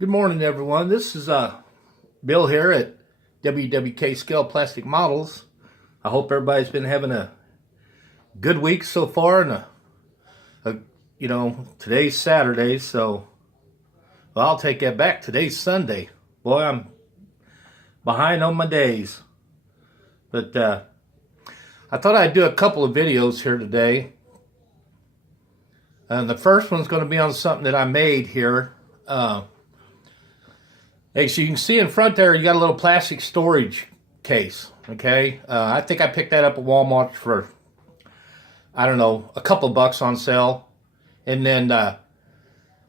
Good morning, everyone. This is Bill here at WWK Scale Plastic Models. I hope everybody's been having a good week so far, and today's Saturday, so well, I'll take that back. Today's Sunday. Boy, I'm behind on my days, but I thought I'd do a couple of videos here today, and the first one's going to be on something that I made here. As you can see in front there, you got a little plastic storage case, okay? I think I picked that up at Walmart for, I don't know, a couple bucks on sale. And then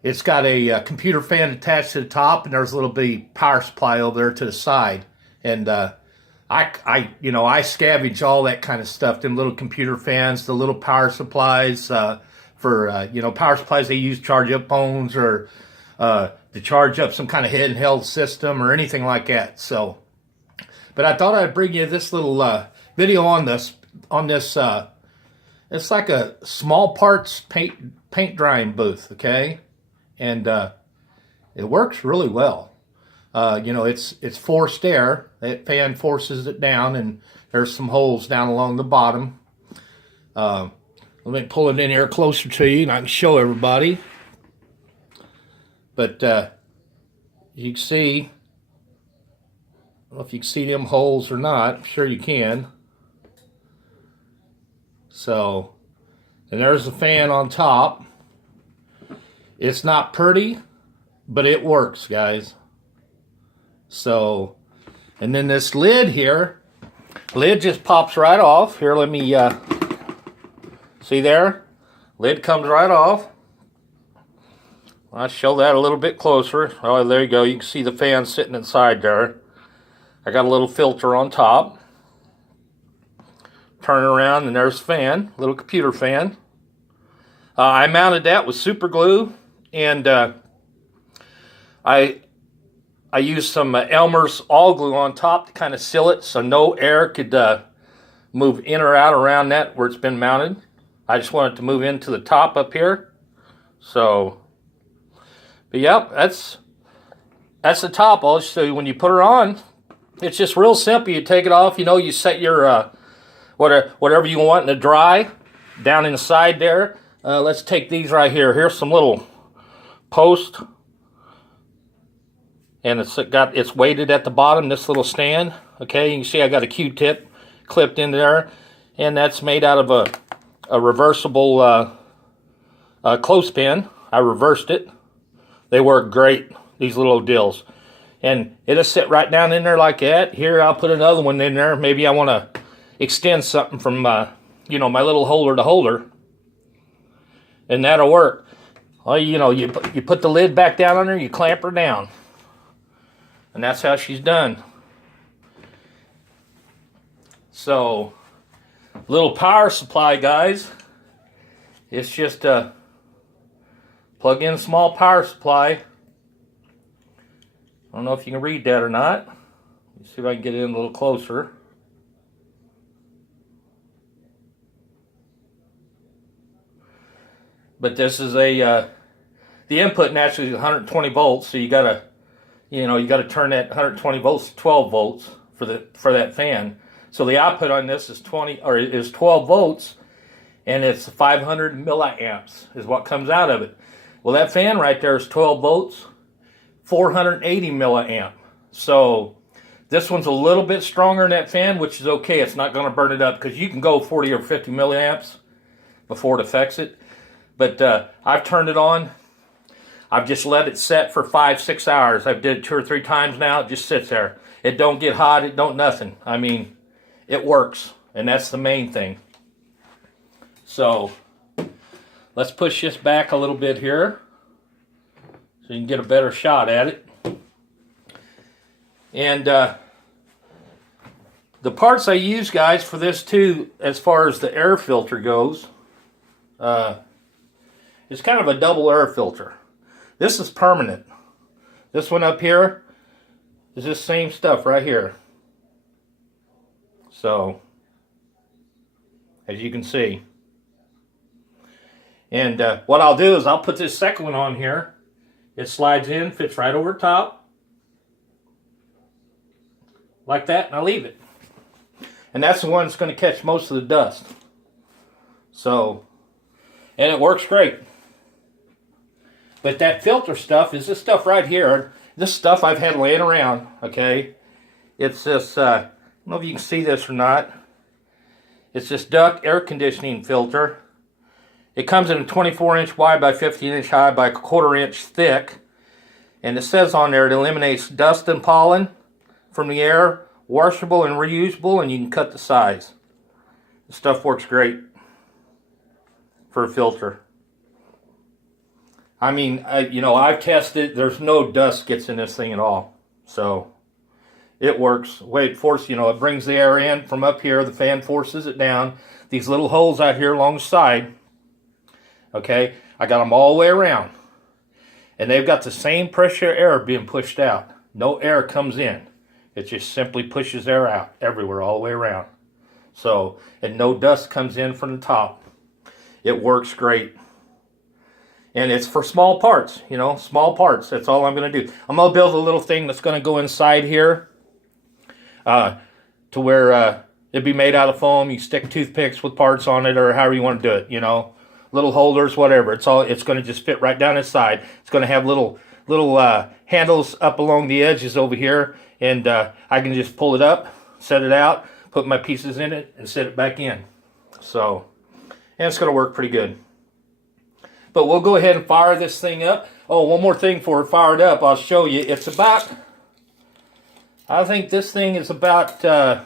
it's got a computer fan attached to the top, and there's a little bitty power supply over there to the side. And I scavenge all that kind of stuff, them little computer fans, the little power supplies for power supplies they use to charge up phones or to charge up some kind of handheld system or anything like that. So, but I thought I'd bring you this little video on this. It's like a small parts paint drying booth, okay, and it works really well. It's forced air. That fan forces it down, and there's some holes down along the bottom. Let me pull it in here closer to you, and I can show everybody. But you can see, I don't know if you can see them holes or not. I'm sure you can. So, and there's the fan on top. It's not pretty, but it works, guys. So, and then this lid here, lid just pops right off. Here, let me, see there? Lid comes right off. I'll show that a little bit closer. Oh, there you go. You can see the fan sitting inside there. I got a little filter on top. Turn it around, and there's the fan, little computer fan. I mounted that with super glue, and I used some Elmer's all glue on top to kind of seal it so no air could move in or out around that where it's been mounted. I just wanted to move into the top up here. So, but yep, that's the top. Also, when you put her on, it's just real simple. You take it off, you set your whatever you want to dry down inside there. Let's take these right here. Here's some little posts, and it's weighted at the bottom, this little stand. Okay, you can see I got a Q-tip clipped in there, and that's made out of a reversible clothespin. I reversed it. They work great, these little deals. And it'll sit right down in there like that. Here, I'll put another one in there. Maybe I want to extend something from, my little holder to holder. And that'll work. Well, you put the lid back down on her, you clamp her down. And that's how she's done. So, little power supply, guys. It's just a plug in small power supply. I don't know if you can read that or not. Let's see if I can get it in a little closer. But this is the input naturally is 120 volts, so you gotta turn that 120 volts to 12 volts for that fan. So the output on this is 12 volts, and it's 500 milliamps is what comes out of it. Well, that fan right there is 12 volts, 480 milliamp. So this one's a little bit stronger than that fan, which is okay. It's not going to burn it up because you can go 40 or 50 milliamps before it affects it. But I've turned it on. I've just let it set for 5-6 hours. I've did it 2 or 3 times now. It just sits there. It don't get hot. It don't nothing. I mean, it works, and that's the main thing. So let's push this back a little bit here so you can get a better shot at it. And the parts I use, guys, for this too, as far as the air filter goes, it's kind of a double air filter. This is permanent. This one up here is this same stuff right here. So, as you can see. And what I'll do is I'll put this second one on here. It slides in, fits right over top. Like that, and I leave it. And that's the one that's going to catch most of the dust. So, and it works great. But that filter stuff is this stuff right here. This stuff I've had laying around, okay? It's this, I don't know if you can see this or not. It's this Duct air conditioning filter. It comes in a 24-inch wide by 15-inch high by 1/4 inch thick. And it says on there it eliminates dust and pollen from the air, washable and reusable, and you can cut the size. This stuff works great for a filter. I mean, you know, I've tested. There's no dust gets in this thing at all. So it works. Wait, force, you know, it brings the air in from up here. The fan forces it down. These little holes out here along the side. Okay, I got them all the way around. And they've got the same pressure air being pushed out. No air comes in. It just simply pushes air out everywhere, all the way around. So, and no dust comes in from the top. It works great. And it's for small parts, you know, small parts. That's all I'm going to do. I'm going to build a little thing that's going to go inside here to where it'd be made out of foam. You stick toothpicks with parts on it or however you want to do it, you know. Little holders, whatever. It's going to just fit right down inside. It's going to have little handles up along the edges over here. And I can just pull it up, set it out, put my pieces in it, and set it back in. So, and it's going to work pretty good. But we'll go ahead and fire this thing up. Oh, one more thing before we fire it up, I'll show you. It's about, I think this thing is about, where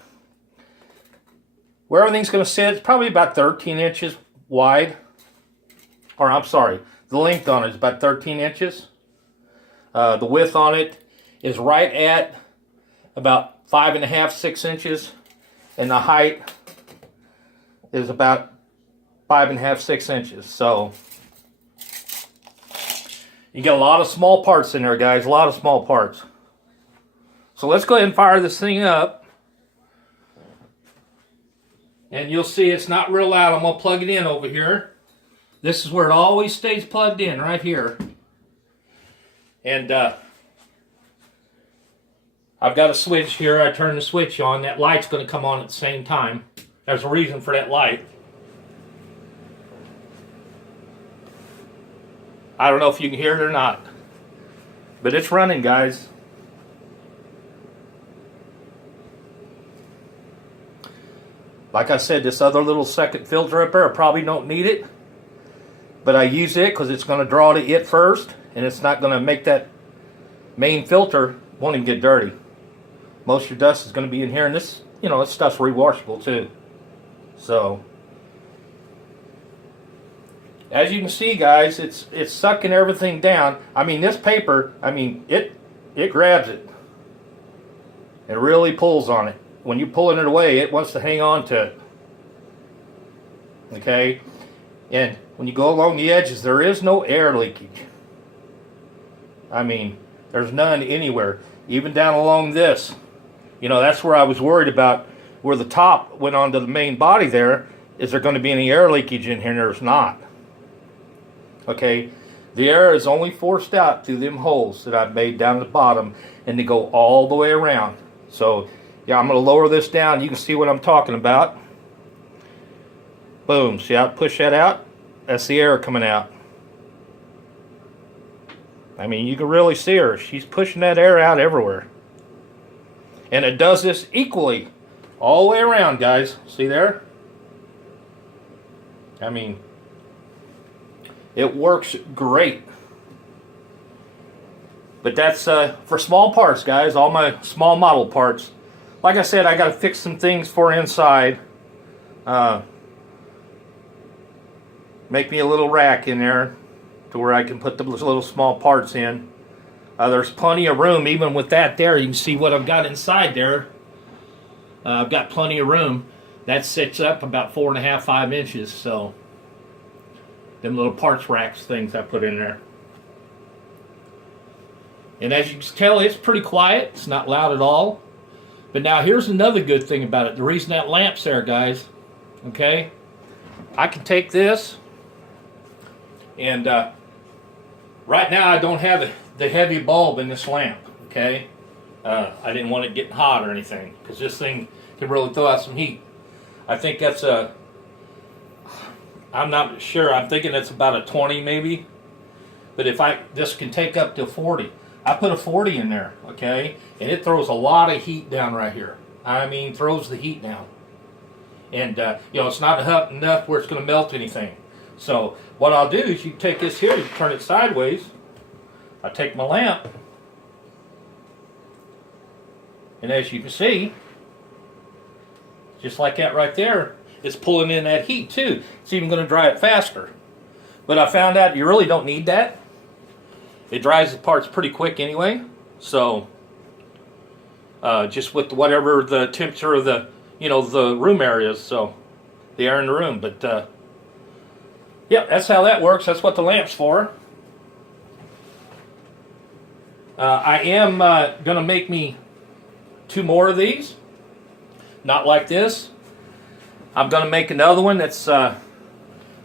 everything's going to sit, it's probably about 13 inches wide. Or I'm sorry, the length on it is about 13 inches. The width on it is right at about 5.5, 6 inches. And the height is about 5.5, 6 inches. So you get a lot of small parts in there, guys. A lot of small parts. So let's go ahead and fire this thing up. And you'll see it's not real loud. I'm going to plug it in over here. This is where it always stays plugged in, right here. And I've got a switch here. I turn the switch on. That light's going to come on at the same time. There's a reason for that light. I don't know if you can hear it or not. But it's running, guys. Like I said, this other little second filter up there, I probably don't need it. But I use it because it's going to draw to it first. And it's not going to make that main filter, won't even get dirty. Most of your dust is going to be in here. And this, you know, this stuff's rewashable too. So, as you can see, guys, it's sucking everything down. I mean, this paper, I mean, it grabs it. It really pulls on it. When you're pulling it away, it wants to hang on to it. Okay? And when you go along the edges, there is no air leakage. I mean, there's none anywhere. Even down along this. You know, that's where I was worried about where the top went onto the main body there. Is there going to be any air leakage in here? And there's not. Okay? The air is only forced out through them holes that I've made down at the bottom. And they go all the way around. So, yeah, I'm going to lower this down. You can see what I'm talking about. Boom. See how I push that out? That's the air coming out. I mean, you can really see her. She's pushing that air out everywhere. And it does this equally all the way around, guys. See there? I mean, it works great. But that's for small parts, guys. All my small model parts. Like I said, I got to fix some things for inside. Make me a little rack in there to where I can put the little small parts in. There's plenty of room, even with that there. You can see what I've got inside there. I've got plenty of room. That sits up about 4.5, 5 inches. So, them little parts racks things I put in there. And as you can tell, it's pretty quiet. It's not loud at all. But now here's another good thing about it. The reason that lamp's there, guys. Okay? I can take this and Right now I don't have the heavy bulb in this lamp, okay? I didn't want it getting hot or anything, because this thing can really throw out some heat. I think that's I'm not sure, I'm thinking it's about a 20 maybe. But if this can take up to 40. I put a 40 in there, okay? And it throws a lot of heat down right here. I mean, throws the heat down. And, you know, it's not hot enough where it's going to melt anything. So what I'll do is you take this here, you turn it sideways. I take my lamp. And as you can see, just like that right there, it's pulling in that heat too. It's even going to dry it faster. But I found out you really don't need that. It dries the parts pretty quick anyway. So just with whatever the temperature of the, you know, the room area is, so the air in the room. But yeah, that's how that works. That's what the lamp's for. I am going to make me 2 more of these. Not like this. I'm going to make another one that's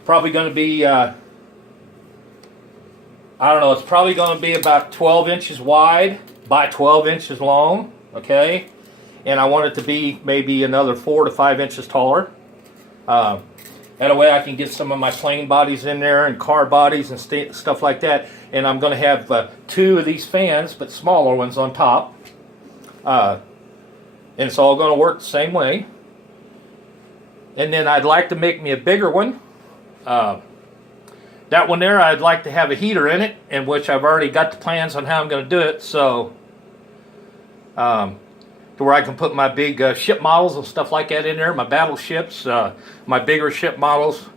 probably going to be, I don't know, it's probably going to be about 12 inches wide by 12 inches long, okay? And I want it to be maybe another 4 to 5 inches taller. That way I can get some of my plane bodies in there and car bodies and stuff like that. And I'm going to have 2 of these fans, but smaller ones on top. And it's all going to work the same way. And then I'd like to make me a bigger one. That one there, I'd like to have a heater in it, in which I've already got the plans on how I'm going to do it. So, to where I can put my big ship models and stuff like that in there, my battleships, my bigger ship models,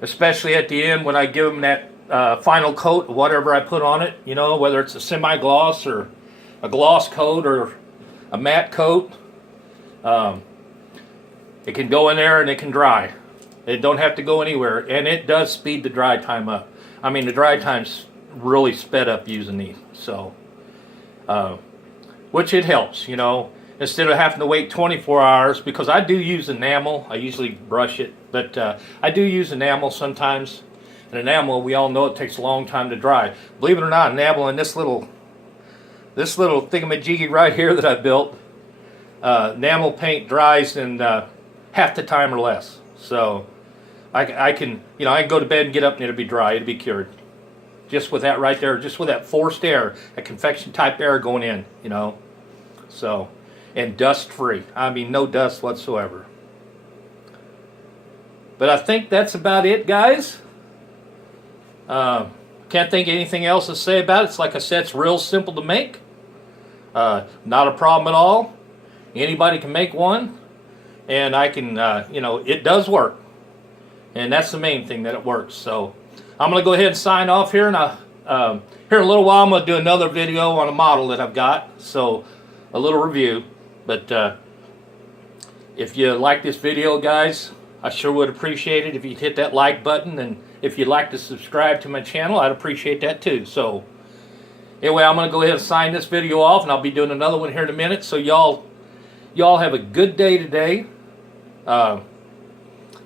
especially at the end when I give them that final coat, whatever I put on it, you know, whether it's a semi-gloss or a gloss coat or a matte coat. It can go in there and it can dry. It don't have to go anywhere, and it does speed the dry time up. I mean, the dry time's really sped up using these, so which it helps, you know, instead of having to wait 24 hours, because I do use enamel. I usually brush it, but I do use enamel sometimes. And enamel, we all know it takes a long time to dry. Believe it or not, enamel in this little thingamajiggy right here that I built, enamel paint dries in half the time or less. So I can, you know, I can go to bed and get up and it'll be dry. It'll be cured. Just with that right there, just with that forced air, that convection type air going in, you know. So, and dust free. I mean, no dust whatsoever. But I think that's about it, guys. Can't think of anything else to say about it. It's like I said, it's real simple to make. Not a problem at all. Anybody can make one. And I can, you know, it does work. And that's the main thing, that it works. So I'm going to go ahead and sign off here. And here in a little while, I'm going to do another video on a model that I've got. So a little review. But if you like this video, guys, I sure would appreciate it if you'd hit that like button. And if you'd like to subscribe to my channel, I'd appreciate that too. So anyway, I'm going to go ahead and sign this video off. And I'll be doing another one here in a minute. So y'all have a good day today,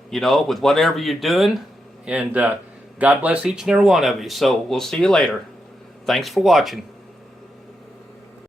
you know, with whatever you're doing, and God bless each and every one of you. So we'll see you later. Thanks for watching.